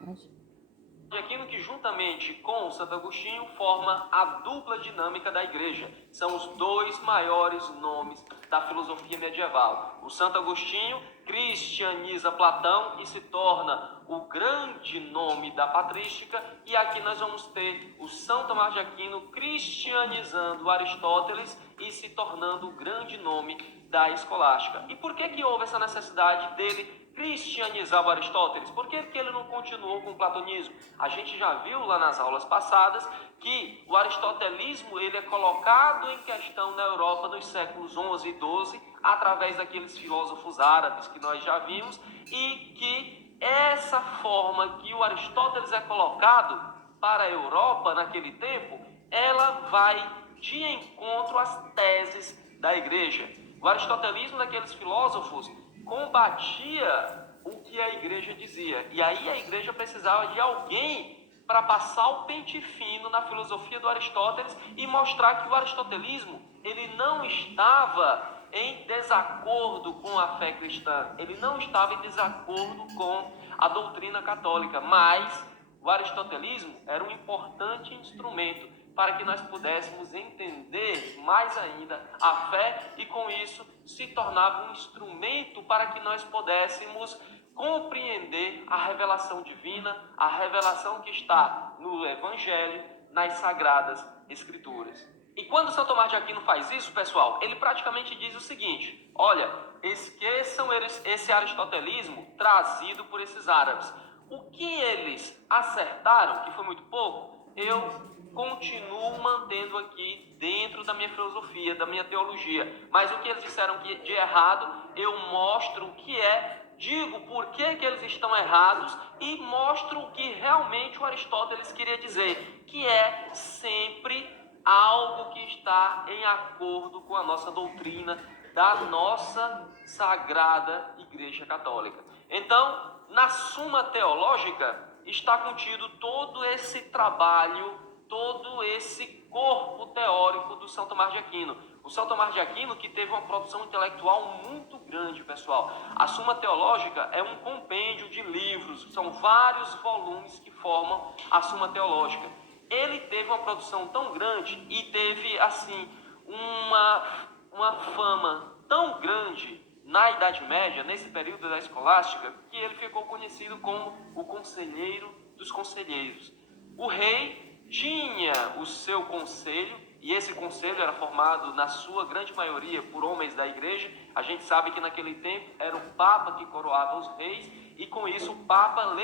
de Aquino, que juntamente com Santo Agostinho forma a dupla dinâmica da Igreja. São os dois maiores nomes da filosofia medieval. O Santo Agostinho cristianiza Platão e se torna o grande nome da patrística, e aqui nós vamos ter o São Tomás de Aquino cristianizando Aristóteles e se tornando o grande nome da escolástica. E por que houve essa necessidade dele cristianizar o Aristóteles? Por que ele não continuou com o platonismo? A gente já viu lá nas aulas passadas que o aristotelismo ele é colocado em questão na Europa nos séculos 11 e 12, através daqueles filósofos árabes que nós já vimos, e que essa forma que o Aristóteles é colocado para a Europa naquele tempo, ela vai de encontro às teses da Igreja. O aristotelismo daqueles filósofos combatia o que a Igreja dizia, e aí a Igreja precisava de alguém para passar o pente fino na filosofia do Aristóteles e mostrar que o aristotelismo ele não estava em desacordo com a fé cristã, ele não estava em desacordo com a doutrina católica, mas o aristotelismo era um importante instrumento para que nós pudéssemos entender mais ainda a fé, e com isso se tornava um instrumento para que nós pudéssemos compreender a revelação divina, a revelação que está no Evangelho, nas Sagradas Escrituras. E quando São Tomás de Aquino faz isso, pessoal, ele praticamente diz o seguinte: olha, esqueçam esse aristotelismo trazido por esses árabes. O que eles acertaram, que foi muito pouco, eu continuo mantendo aqui dentro da minha filosofia, da minha teologia. Mas o que eles disseram de errado, eu mostro o que é, digo por que eles estão errados e mostro o que realmente o Aristóteles queria dizer, que é sempre algo que está em acordo com a nossa doutrina da nossa Sagrada Igreja Católica. Então, na Suma Teológica está contido todo esse trabalho, todo esse corpo teórico do São Tomás de Aquino. O São Tomás de Aquino que teve uma produção intelectual muito grande, pessoal. A Suma Teológica é um compêndio de livros, são vários volumes que formam a Suma Teológica. Ele teve uma produção tão grande e teve, assim, uma fama tão grande na Idade Média, nesse período da escolástica, que ele ficou conhecido como o conselheiro dos conselheiros. O rei tinha o seu conselho, e esse conselho era formado, na sua grande maioria, por homens da igreja. A gente sabe que naquele tempo era o Papa que coroava os reis, e com isso o Papa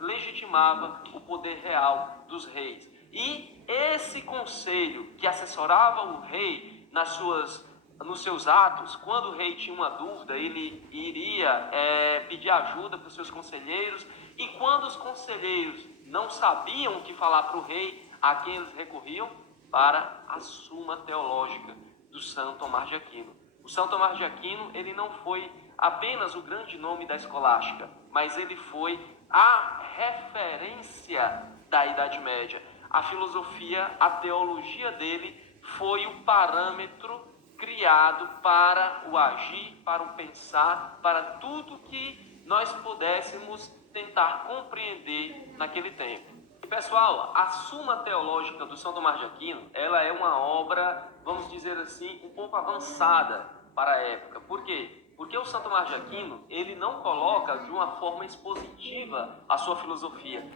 legitimava o poder real dos reis. E esse conselho que assessorava o rei nos seus atos, quando o rei tinha uma dúvida, ele iria pedir ajuda para os seus conselheiros, e quando os conselheiros não sabiam o que falar para o rei, a quem eles recorriam? Para a Suma Teológica do São Tomás de Aquino. O São Tomás de Aquino, ele não foi apenas o grande nome da escolástica, mas ele foi a referência da Idade Média. A filosofia, a teologia dele foi o parâmetro criado para o agir, para o pensar, para tudo que nós pudéssemos tentar compreender naquele tempo. E, pessoal, a Suma Teológica do São Tomás de Aquino, ela é uma obra, vamos dizer assim, um pouco avançada para a época. Por quê? Porque o São Tomás de Aquino, ele não coloca de uma forma expositiva a sua filosofia.